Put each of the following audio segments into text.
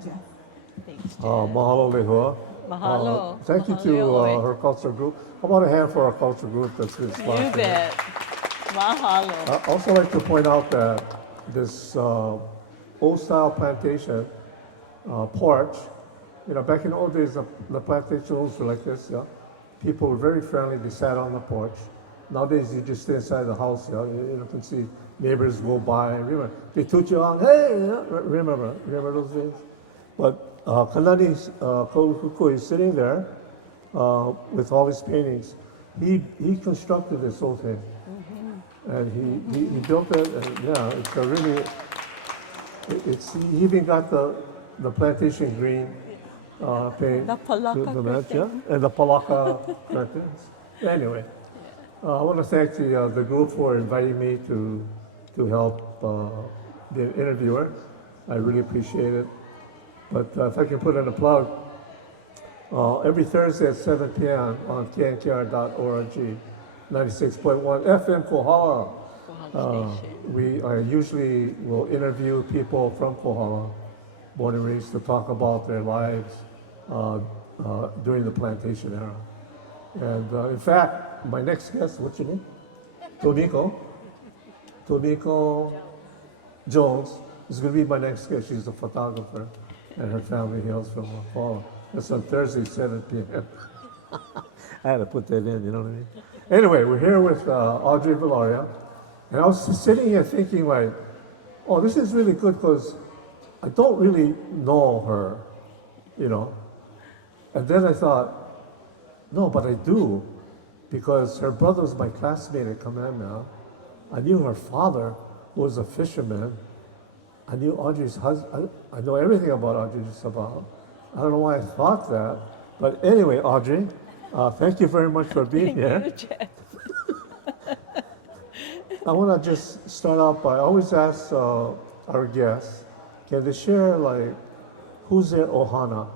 Thanks, Jeff. Mahalo lehua. Mahalo. Thank you to Mahalo. her culture group. How about a hand for our culture group that's been You sponsoring it? bet. Mahalo. I also like to point out that this old-style plantation porch, back in the old days, the plantations were like this. Yeah, people were very friendly. They sat on the porch. Nowadays, you just stay inside the house. Yeah, you can see neighbors go by. Remember, they toot you on. Hey, remember those days? But Kanani Kaulukukui is sitting there with all his paintings. He constructed this whole thing, and he built it. And yeah, it's a really. He even got the plantation green paint. The Palaka the match, yeah, curtain. and the Palaka curtains. Anyway, I want to thank the group for inviting me to help the interviewer. I really appreciate it. But if I can put in a plug, every Thursday at 7 p.m. on knkr.org, 96.1 FM Kohala. I usually will interview people from Kohala, born and raised, to talk about their lives during the plantation era. And in fact, my next guest, what's your name? Tomiko Jones is going to be my next guest. She's a photographer, and her family hails from Kohala. That's on Thursday, 7 p.m. I had to put that in, you know what I mean? Anyway, we're here with Audrey Veloria, and I was sitting here thinking like, oh, this is really good because I don't really know her, And then I thought, no, but I do, because her brother was my classmate at Kamehameha. I knew her father, who was a fisherman. I knew Audrey's husband. I know everything about Audrey, just about. I don't know why I thought that. But anyway, Audrey, thank you very much for being here. Thank you, Jeff. I want to just start out by, I always ask our guests, can they share, like, who's their ohana?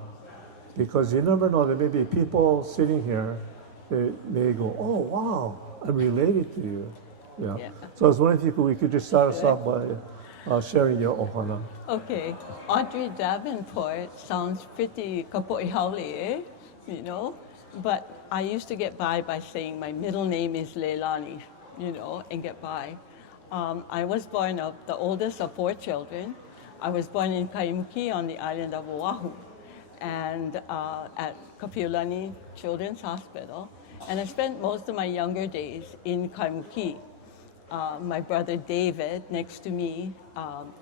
Because you never know, there may be people sitting here, they go, oh, wow, I'm related to you. Yeah. So I was wondering if we could just start us off by sharing your ohana. Okay. Audrey Davenport sounds pretty kapo'ihaole, But I used to get by saying my middle name is Leilani, and get by. I was born of the oldest of 4 children. I was born in Kaimuki on the island of Oahu, and at Kapiolani Children's Hospital. And I spent most of my younger days in Kaimuki. My brother David next to me,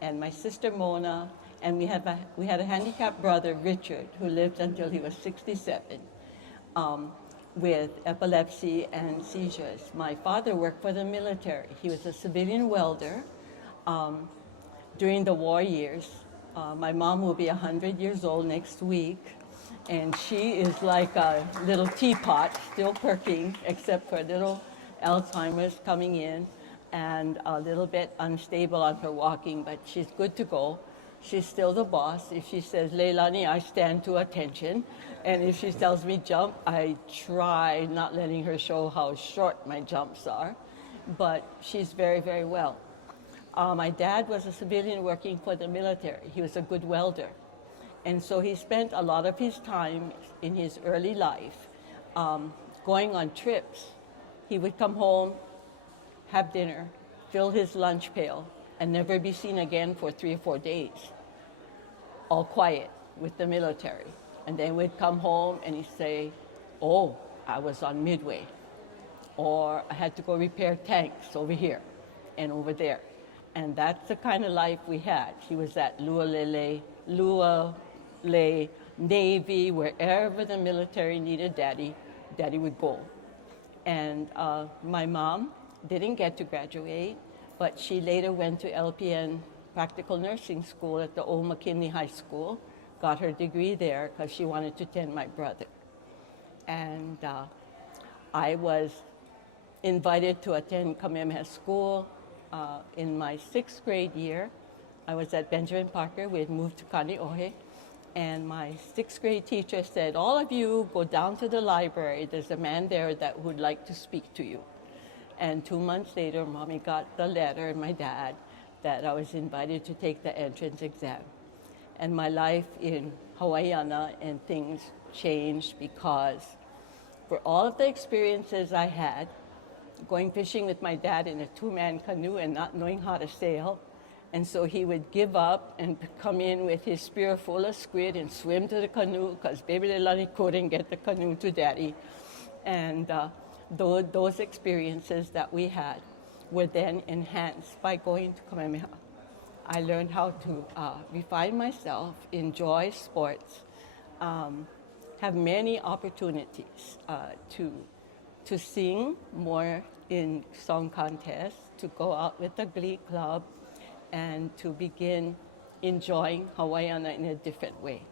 and my sister Mona, and we had a handicapped brother Richard who lived until he was 67 with epilepsy and seizures. My father worked for the military. He was a civilian welder during the war years. My mom will be 100 years old next week, and she is like a little teapot, still perking, except for a little Alzheimer's coming in, and a little bit unstable on her walking, but she's good to go. She's still the boss. If she says, Leilani, I stand to attention. And if she tells me jump, I try not letting her show how short my jumps are. But she's very, very well. My dad was a civilian working for the military. He was a good welder. And so he spent a lot of his time in his early life going on trips. He would come home, have dinner, fill his lunch pail, and never be seen again for 3 or 4 days. All quiet with the military. And then we'd come home and he'd say, oh, I was on Midway. Or I had to go repair tanks over here and over there. And that's the kind of life we had. He was at Lualele, Navy, wherever the military needed Daddy would go. And my mom didn't get to graduate, but she later went to LPN Practical Nursing School at the old McKinley High School, got her degree there because she wanted to tend my brother. And I was invited to attend Kamehameha School in my 6th grade year. I was at Benjamin Parker. We had moved to Kaneohe. And my 6th grade teacher said, all of you go down to the library. There's a man there that would like to speak to you. And 2 months later, Mommy got the letter, and my dad, that I was invited to take the entrance exam. And my life in Hawaiiana and things changed because for all of the experiences I had, going fishing with my dad in a two-man canoe and not knowing how to sail, and so he would give up and come in with his spear full of squid and swim to the canoe because baby Leilani couldn't get the canoe to daddy. And those experiences that we had were then enhanced by going to Kamehameha. I learned how to refine myself, enjoy sports, have many opportunities to sing more in song contests, to go out with the glee club, and to begin enjoying Hawaiiana in a different way.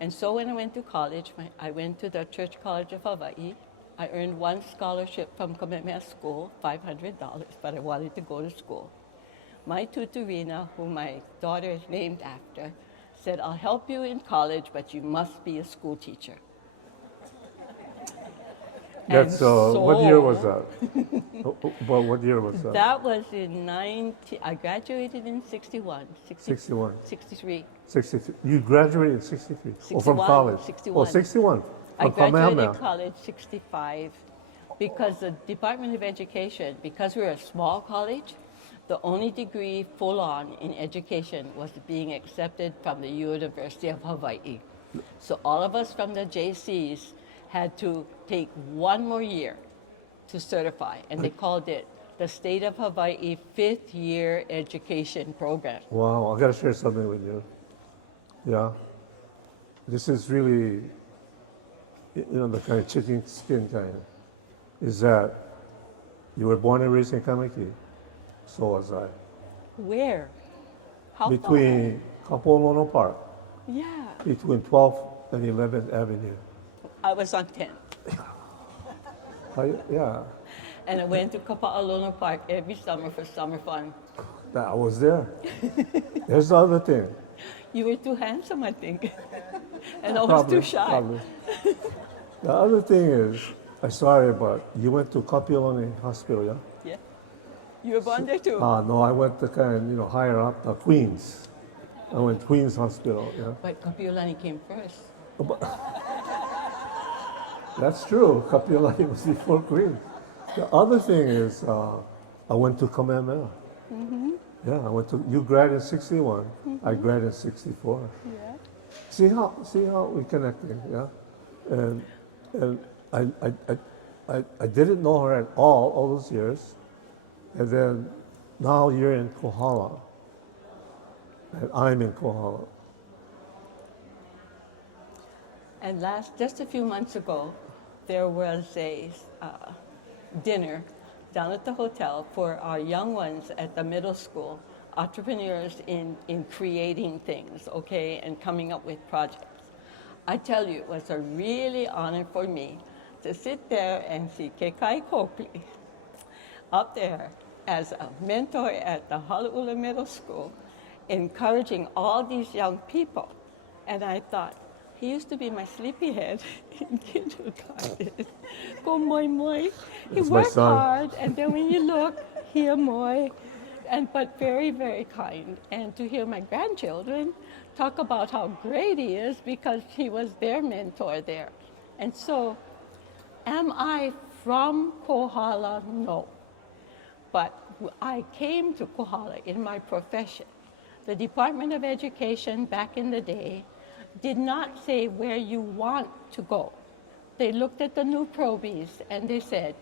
And so when I went to college, I went to the Church College of Hawaii. I earned one scholarship from Kamehameha School, $500, but I wanted to go to school. My tutorina, who my daughter is named after, said, I'll help you in college, but you must be a school teacher. That's, what year was that? Well, what year was that? That was in I graduated in 61. 61. 63. 63. You graduated in 63? 61, Oh, from college? 61. Oh, 61. I From graduated Kamehameha. college 65 because the Department of Education, because we were a small college, the only degree full on in education was being accepted from the University of Hawaii. So all of us from the JCs had to take one more year to certify, and they called it the State of Hawaii Fifth Year Education Program. Wow, I gotta share something with you. Yeah. This is really, the kind of chicken skin kind. Is that you were born and raised in Kanaki? So was I. Where? How Between Kapolono Park, far? Yeah. between 12th and 11th Avenue. I was on 10. Yeah, And I went to Kapa'alono Park every summer for summer fun. I was there. There's the other thing. You were too handsome, I think. And I was too shy. Probably. The other thing is, I'm sorry, but you went to Kapiolani Hospital, yeah? Yeah. You were born there too. No, I went to kind of, higher up, Queens. I went Queens Hospital, yeah. But Kapiolani came first. That's true. Kapiolani was before Queens. The other thing is, I went to Kamehameha. Mm-hmm. Yeah, you grad in 61, I grad in 64. Yeah. See how we connected, yeah? And I didn't know her at all those years. And then now you're in Kohala. And I'm in Kohala. And just a few months ago, there was a dinner down at the hotel for our young ones at the middle school, entrepreneurs in creating things, okay, and coming up with projects. I tell you, it was a really honor for me to sit there and see Kekai Coakley up there as a mentor at the Hale'ula Middle School, encouraging all these young people. And I thought, he used to be my sleepyhead in kindergarten. Go moi moi. He worked hard, and then when you look, here moi, but very, very kind. And to hear my grandchildren talk about how great he is because he was their mentor there. And so, am I from Kohala? No. But I came to Kohala in my profession. The Department of Education back in the day did not say where you want to go. They looked at the new probies and they said,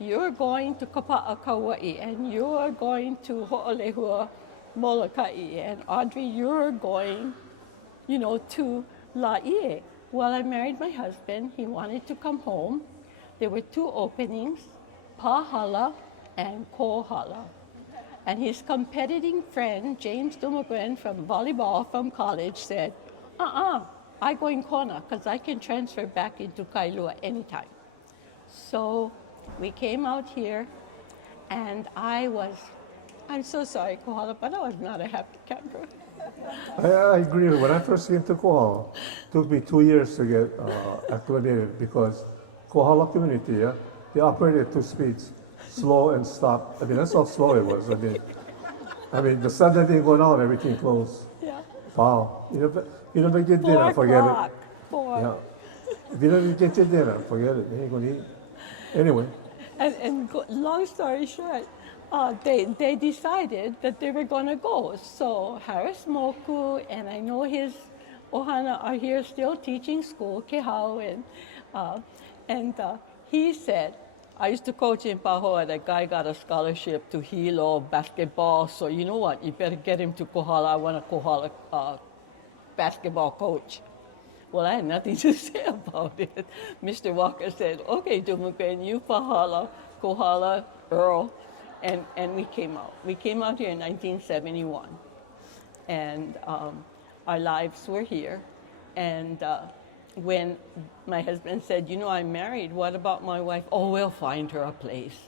you're going to Kapa'a Kauai and you're going to Ho'olehua Molokai, and Audrey, you're going, to La'ie. Well, I married my husband. He wanted to come home. There were two openings, Pahala and Kohala. And his competing friend, James Dumagren from volleyball from college, said, I go in Kona because I can transfer back into Kailua anytime. So we came out here, and I'm so sorry, Kohala, but I was not a happy camper. I agree. When I first came to Kohala, it took me 2 years to get acclimated because Kohala community, yeah, they operated at 2 speeds, slow and stop. That's how slow it was. I mean, the sun didn't go down, everything closed. Yeah. Wow. You never get dinner, forget it. 4. Yeah. If you never get your dinner, forget it. You ain't gonna eat. Anyway, Long story short, they decided that they were going to go. So Harris Moku and I know his ohana are here still teaching school, Kehau, and he said, I used to coach in Pahoa. That guy got a scholarship to Hilo basketball. So you know what? You better get him to Kohala. I want a Kohala basketball coach. Well, I had nothing to say about it. Mr. Walker said, okay, Dumuken, you Pahala, Kohala, Earl, and we came out. We came out here in 1971, and our lives were here. And when my husband said, you know, I'm married, what about my wife? Oh, we'll find her a place.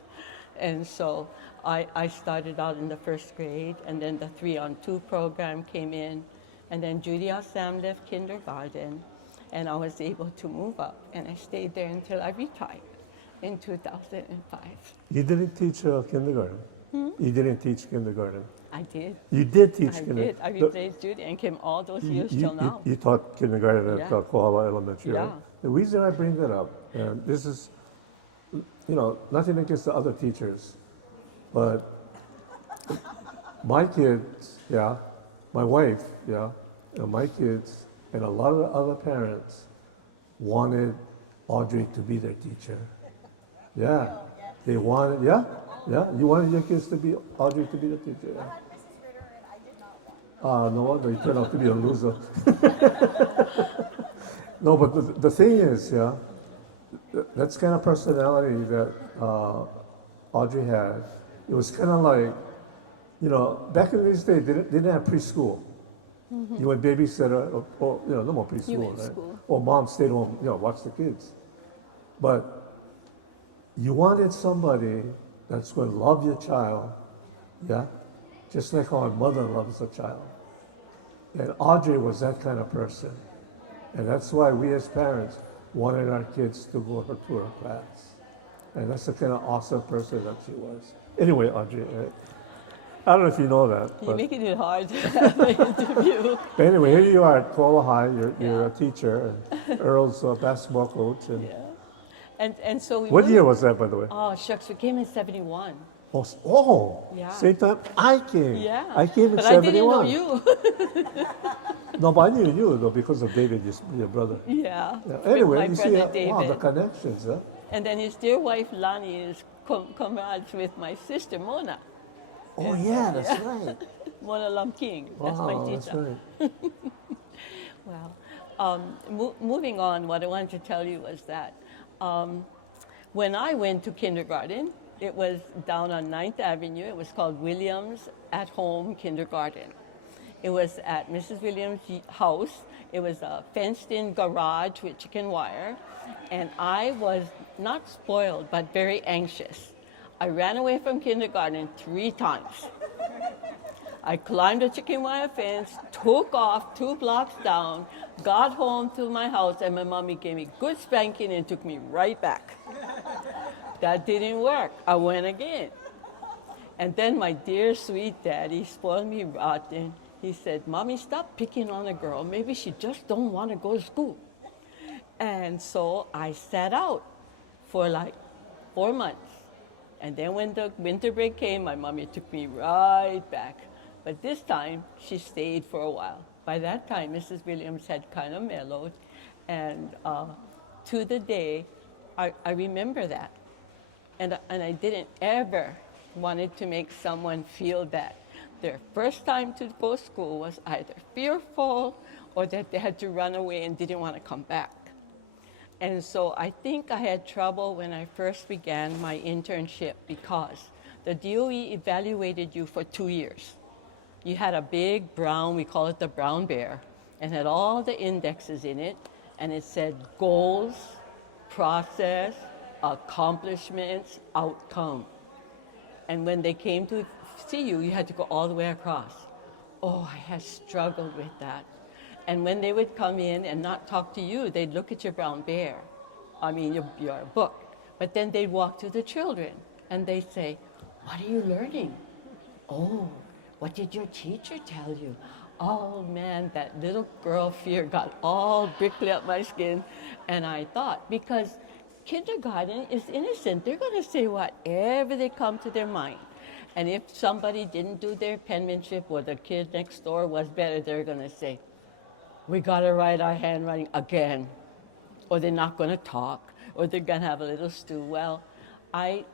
And so I started out in the first grade, and then the 3-on-2 program came in. And then Judy Sam left kindergarten, and I was able to move up, and I stayed there until I retired in 2005. you didn't teach kindergarten. You didn't teach kindergarten. I did. You did teach I kindergarten. did. I replaced Judy and came all those years till now. You taught kindergarten at Yeah. Kohala Elementary, right? Yeah. The reason I bring that up, and this is, nothing against the other teachers, but my kids, my wife, and my kids, and a lot of the other parents wanted Audrey to be their teacher. Yeah, they wanted, you wanted your kids to be, Audrey to be the teacher. Yeah. Mrs. Ritter and I did not want. No wonder you turned out to be a loser. No, but the thing is, that's kind of personality that Audrey had. It was kind of like, back in these days, they didn't have preschool. You went babysitter, or no more preschool, You went right? school. Or mom stayed home, watch the kids. But you wanted somebody that's going to love your child, just like how a mother loves a child. And Audrey was that kind of person. And that's why we as parents wanted our kids to go to her class. And that's the kind of awesome person that she was. Anyway, Audrey, I don't know if you know that. You're But making it hard to have an interview. anyway, here you are at Kohala High. You're a teacher, and Earl's a basketball coach. And And so we what moved- year was that, by the way? Oh, shucks, we came in 71. Oh, same time I came. Yeah. I came in but 71. I didn't know you. No, but I knew you, though, because of David, your brother. Yeah. Yeah. With Anyway, my you see, brother David. wow, the connections, huh? And then his dear wife Lani is comrades with my sister Mona. Oh, yeah, that's right. Mona Lam King. That's my Wow, teacher. that's right. Well, moving on, what I wanted to tell you was that when I went to kindergarten, it was down on 9th Avenue. It was called Williams at Home Kindergarten. It was at Mrs. Williams' house. It was a fenced-in garage with chicken wire. And I was not spoiled, but very anxious. I ran away from kindergarten 3 times. I climbed the chicken wire fence, took off 2 blocks down, got home to my house, and my mommy gave me good spanking and took me right back. That didn't work. I went again. And then my dear sweet daddy spoiled me rotten. He said, Mommy, stop picking on a girl. Maybe she just don't want to go to school. And so I sat out for like 4 months. And then when the winter break came, my mommy took me right back. But this time, she stayed for a while. By that time, Mrs. Williams had kind of mellowed. And to the day, I remember that. And I didn't ever wanted to make someone feel that their first time to go to school was either fearful or that they had to run away and didn't want to come back. And so I think I had trouble when I first began my internship because the DOE evaluated you for 2 years. You had a big brown, we call it the brown bear, and had all the indexes in it, and it said goals, process, accomplishments, outcome. And when they came to see you, you had to go all the way across. Oh, I had struggled with that. And when they would come in and not talk to you, they'd look at your brown bear, your book. But then they'd walk to the children and they'd say, what are you learning? Oh, what did your teacher tell you? oh man, that little girl fear got all prickly up my skin. And I thought, because kindergarten is innocent, they're going to say whatever they come to their mind. And if somebody didn't do their penmanship or the kid next door was better, they're going to say, we got to write our handwriting again. Or they're not going to talk, or they're going to have a little stew. Well, my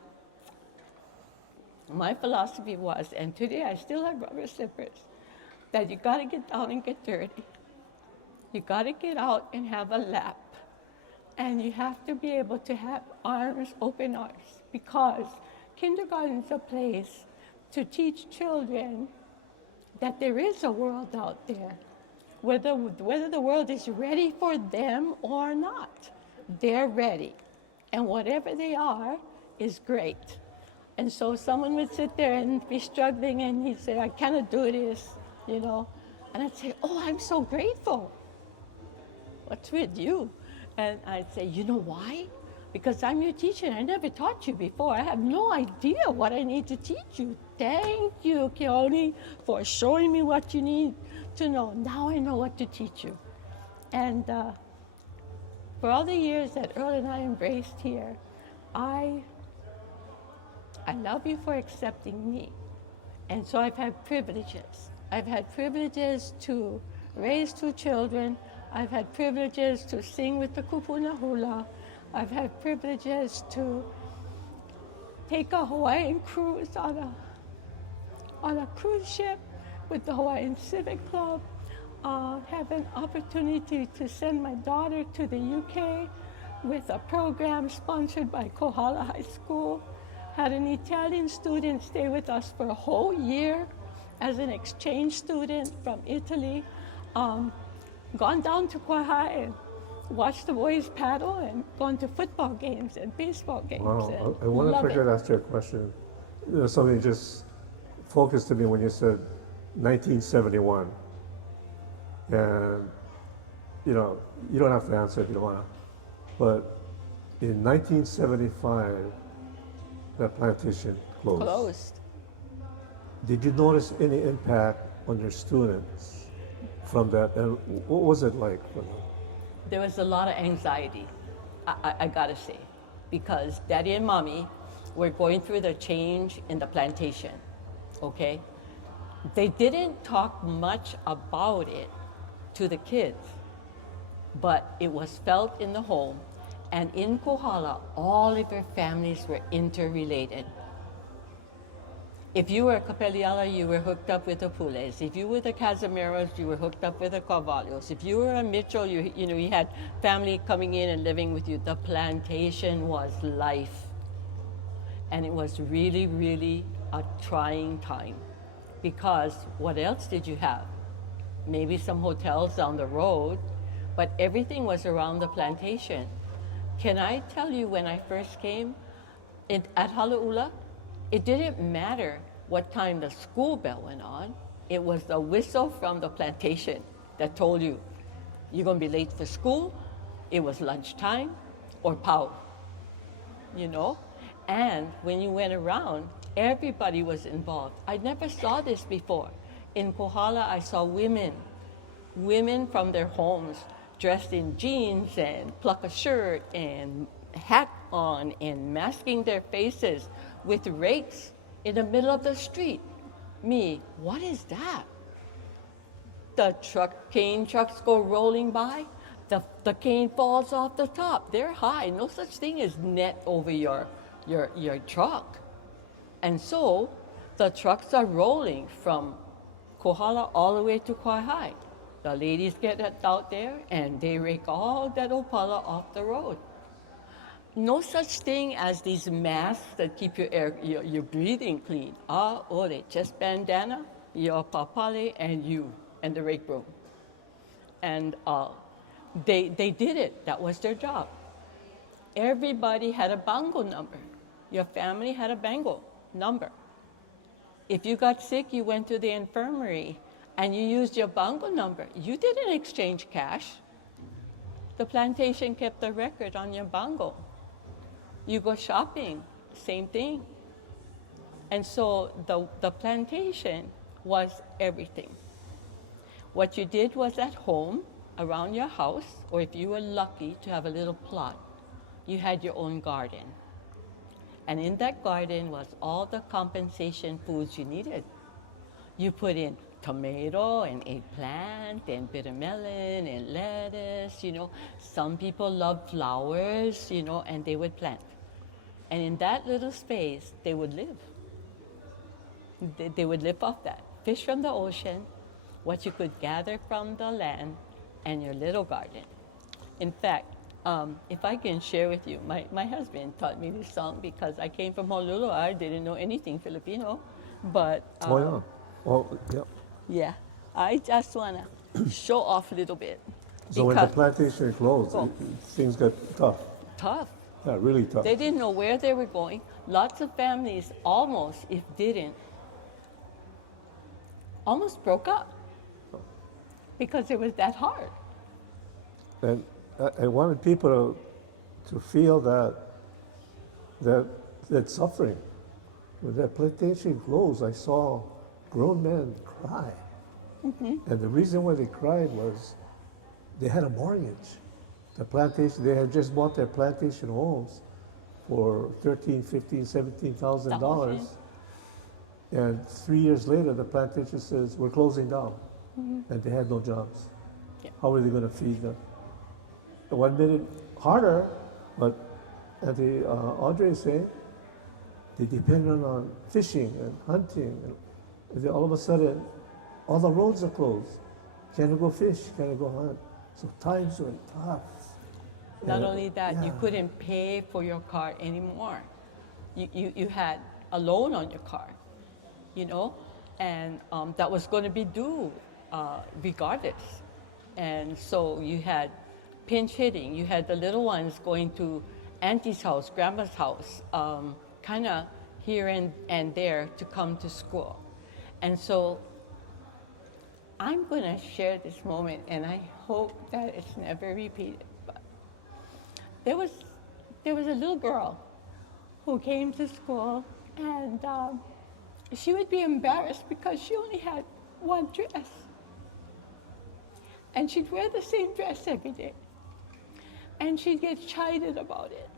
philosophy was, and today I still have rubber slippers, that you got to get down and get dirty. You got to get out and have a lap. And you have to be able to have arms, open arms, because kindergarten is a place to teach children that there is a world out there. Whether the world is ready for them or not, they're ready. And whatever they are is great. And so someone would sit there and be struggling and he'd say, I cannot do this, you know. And I'd say, oh, I'm so grateful. What's with you? And I'd say, you know why? Because I'm your teacher. I never taught you before. I have no idea what I need to teach you. Thank you, Keone, for showing me what you need to know. Now I know what to teach you. And for all the years that Earl and I embraced here, I love you for accepting me. And so I've had privileges. I've had privileges to raise 2 children. I've had privileges to sing with the kupuna hula. I've had privileges to take a Hawaiian cruise on a cruise ship with the Hawaiian Civic Club. Have an opportunity to send my daughter to the UK with a program sponsored by Kohala High School. Had an Italian student stay with us for a whole year as an exchange student from Italy. Gone down to Kauai and watched the boys paddle and gone to football games and baseball games. Wow, I want to forget to ask you a question. You know, something just focused to me when you said 1971. And, you know, you don't have to answer if you don't want to. But in 1975, that plantation closed. Did you notice any impact on your students from that? And what was it like for them? There was a lot of anxiety, I gotta say, because Daddy and Mommy were going through the change in the plantation, okay? They didn't talk much about it to the kids, but it was felt in the home. And in Kohala, all of their families were interrelated. If you were a Kapeliala, you were hooked up with the Pules. If you were the Casimiros, you were hooked up with the Carvalhos. If you were a Mitchell, you had family coming in and living with you. The plantation was life. And it was really, really a trying time. Because what else did you have? Maybe some hotels down the road, but everything was around the plantation. Can I tell you, when I first came at Halaula, it didn't matter what time the school bell went on. It was the whistle from the plantation that told you, you're going to be late for school. It was lunchtime or pau, you know? And when you went around, everybody was involved. I never saw this before. In Kohala, I saw women from their homes dressed in jeans and pluck a shirt and hat on and masking their faces with rakes in the middle of the street. Me, what is that? The cane trucks go rolling by, the cane falls off the top. They're high, no such thing as net over your truck. And so the trucks are rolling from Kohala all the way to Kauai. The ladies get out there and they rake all that opala off the road. No such thing as these masks that keep your breathing clean. Just bandana, your papale, and the rake broom. And they did it. That was their job. Everybody had a bango number. Your family had a bango number. If you got sick, you went to the infirmary and you used your bango number. You didn't exchange cash. The plantation kept a record on your bango. You go shopping, same thing. And so the plantation was everything. What you did was at home, around your house, or if you were lucky to have a little plot, you had your own garden. And in that garden was all the compensation foods you needed. You put in tomato and eggplant and bitter melon and lettuce, you know. Some people love flowers, you know, and they would plant. And in that little space, they would live. They would live off that. Fish from the ocean, what you could gather from the land, and your little garden. In fact, if I can share with you, my husband taught me this song because I came from Honolulu. I didn't know anything Filipino, but Oh, yeah. Oh, yeah. yeah, I just want to show off a little bit. So when the because plantation closed, Go. things got tough. tough. Yeah, really tough. They didn't know where they were going. Lots of families almost, if didn't, almost broke up because it was that hard. And I wanted people to feel that suffering. When that plantation closed, I saw grown men cry. And the reason why they cried was they had a mortgage. The plantation, they had just bought their plantation homes for $13,000, $15,000, $17,000. And 3 years later, the plantation says, we're closing down. And they had no jobs. Yeah. How are they going to feed them? 1 minute harder, but Auntie Audrey is saying they depended on fishing and hunting. And then all of a sudden, all the roads are closed. Can't go fish, can't go hunt. So times were tough. Not And, only that, you yeah. couldn't pay for your car anymore. You had a loan on your car, you know, and that was going to be due regardless. And so you had pinch hitting. You had the little ones going to Auntie's house, Grandma's house, kind of here and there to come to school. And so I'm going to share this moment, and I hope that it's never repeated. But there was a little girl who came to school, and she would be embarrassed because she only had one dress. And she'd wear the same dress every day. And she'd get chided about it.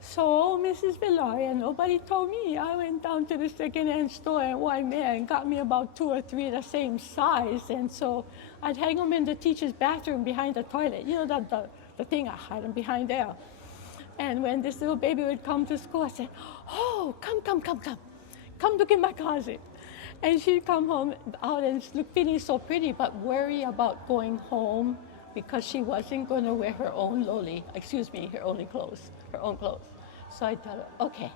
So, Mrs. Veloria, nobody told me. I went down to the second-hand store and went there and got me about 2 or 3 the same size. And so I'd hang them in the teacher's bathroom behind the toilet. You know, the thing, I hide them behind there. And when this little baby would come to school, I said, oh, come look in my closet. And she'd come home out and look feeling so pretty, but worry about going home because she wasn't going to wear her own own clothes. So I thought, okay,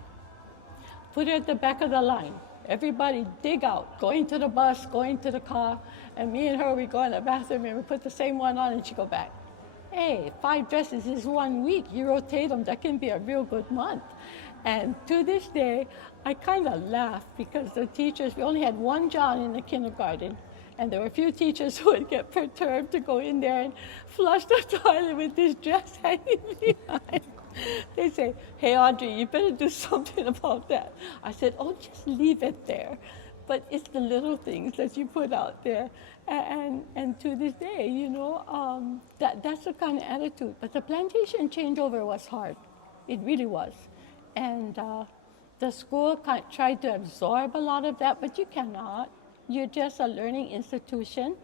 put her at the back of the line. Everybody dig out, going to the bus, going to the car, and me and her, we go in the bathroom and we put the same one on and she go back. Hey, 5 dresses is 1 week. You rotate them, that can be a real good month. And to this day, I kind of laugh because the teachers, we only had 1 John in the kindergarten, and there were a few teachers who would get perturbed to go in there and flush the toilet with this dress hanging behind. They say, hey, Audrey, you better do something about that. I said, oh, just leave it there. But it's the little things that you put out there. And to this day, you know, that's the kind of attitude. But the plantation changeover was hard. It really was. And the school tried to absorb a lot of that, but you cannot. You're just a learning institution.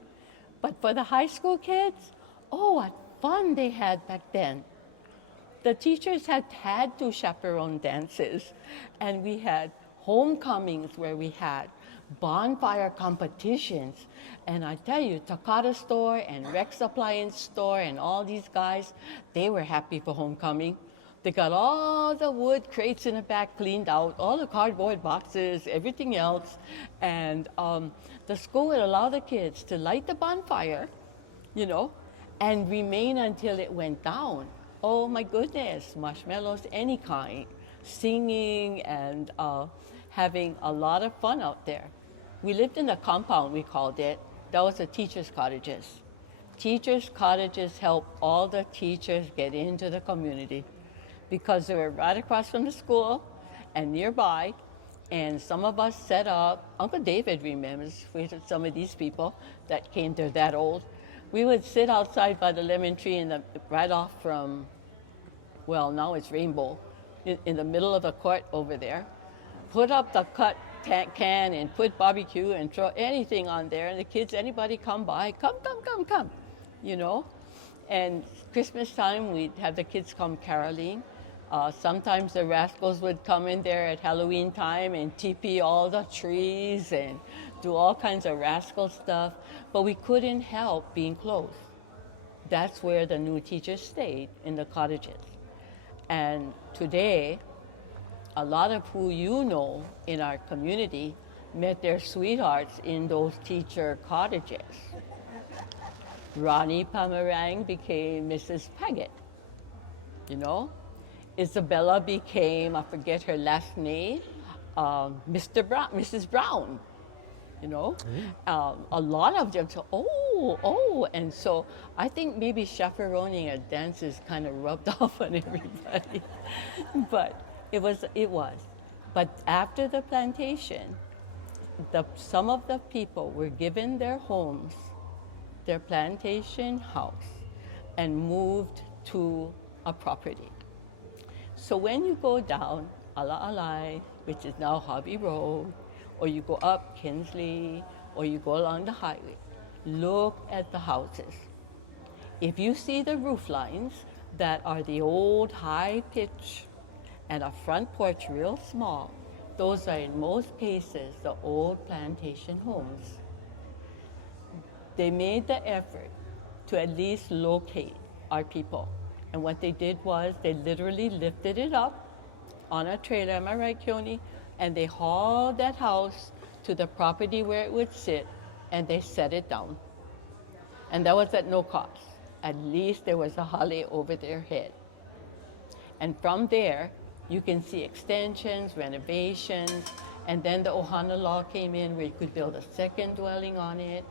But for the high school kids, oh, what fun they had back then. The teachers had to chaperone dances, and we had homecomings where we had bonfire competitions. And I tell you, Takata store and Rex Appliance store and all these guys, they were happy for homecoming. They got all the wood crates in the back cleaned out, all the cardboard boxes, everything else. And the school would allow the kids to light the bonfire, you know, and remain until it went down. Oh my goodness, marshmallows, any kind, singing and having a lot of fun out there. We lived in a compound, we called it. That was the teachers' cottages. Teachers' cottages helped all the teachers get into the community because they were right across from the school and nearby. And some of us set up, Uncle David remembers, we had some of these people that came, they're that old. We would sit outside by the lemon tree right off from, well, now it's Rainbow, in the middle of the court over there. Put up the cut can and put barbecue and throw anything on there. And the kids, anybody come by, come, you know. And Christmas time, we'd have the kids come caroling. Sometimes the rascals would come in there at Halloween time and teepee all the trees and do all kinds of rascal stuff. But we couldn't help being close. That's where the new teachers stayed, in the cottages. And today, a lot of who you know in our community met their sweethearts in those teacher cottages. Ronnie Pomerang became Mrs. Paget, you know. Isabella became, I forget her last name, Mrs. Brown, you know. A lot of them said, oh, and so I think maybe chaperoning a dance is kind of rubbed off on everybody. But it was. But after the plantation, some of the people were given their homes, their plantation house, and moved to a property. So when you go down Ala Alai, which is now Hobby Road, or you go up Kinsley, or you go along the highway, look at the houses. If you see the roof lines that are the old high pitch and a front porch real small, those are in most cases the old plantation homes. They made the effort to at least locate our people. And what they did was they literally lifted it up on a trailer, am I right, Keone? And they hauled that house to the property where it would sit, and they set it down. And that was at no cost. At least there was a holly over their head. And from there, you can see extensions, renovations, and then the Ohana law came in where you could build a second dwelling on it.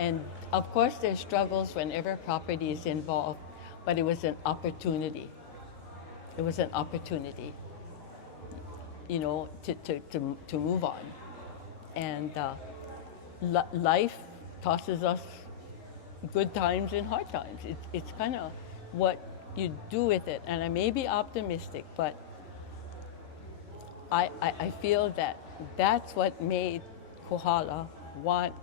And of course, there's struggles whenever property is involved, but it was an opportunity. It was an opportunity, you know, to move on. And life tosses us good times and hard times. It's kind of what you do with it. And I may be optimistic, but I feel that that's what made Kohala want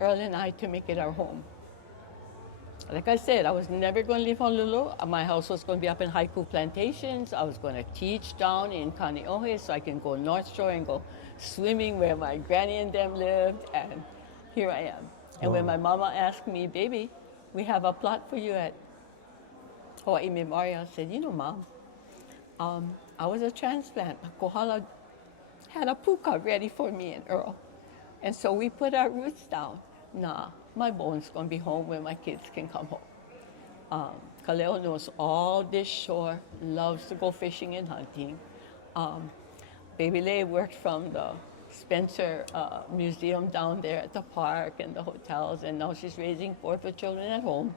Earl and I to make it our home. Like I said, I was never going to leave Honolulu. My house was going to be up in Haiku Plantations. I was going to teach down in Kaneohe so I can go North Shore and go swimming where my granny and them lived. And here I am. And when my mama asked me, baby, we have a plot for you at Hawaii Memorial, I said, you know, Mom, I was a transplant. Kohala had a puka ready for me and Earl. And so we put our roots down. Nah, my bone's going to be home when my kids can come home. Kaleo knows all this shore, loves to go fishing and hunting. Baby Lay worked from the Spencer Museum down there at the park and the hotels, and now she's raising 4 children at home.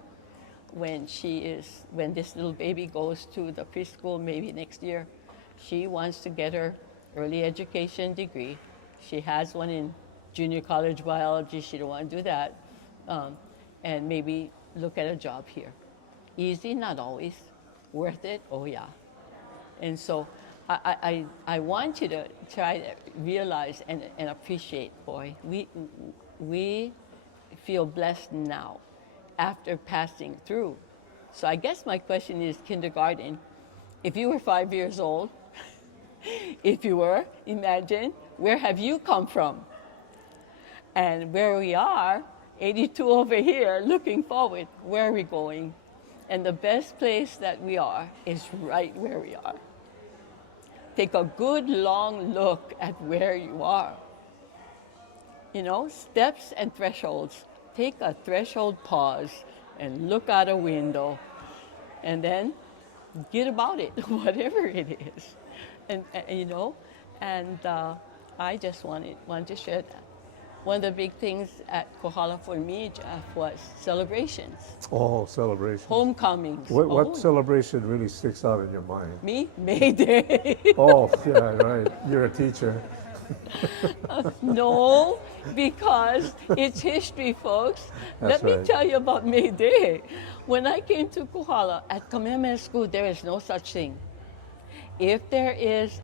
When this little baby goes to the preschool, maybe next year, she wants to get her early education degree. She has one in junior college biology. She don't want to do that. And maybe look at a job here. Easy, not always. Worth it? Oh yeah. And so I want you to try to realize and appreciate, boy, we feel blessed now after passing through. So I guess my question is kindergarten. If you were 5 years old, if you were, imagine, where have you come from? And where we are, 82 over here, looking forward, where are we going? And the best place that we are is right where we are. Take a good long look at where you are. You know, steps and thresholds. Take a threshold pause and look out a window and then get about it, whatever it is. And you know, and I just wanted to share that. one of the big things at Kohala for me, Jeff, was celebrations, Oh, celebration. homecomings. What Oh, celebration really sticks out in your mind? me? May Day. Oh, yeah, right. You're a teacher. No, because it's history, folks. That's Let me right. tell you about May Day. When I came to Kohala, at Kamehameha School, there is no such thing. If there is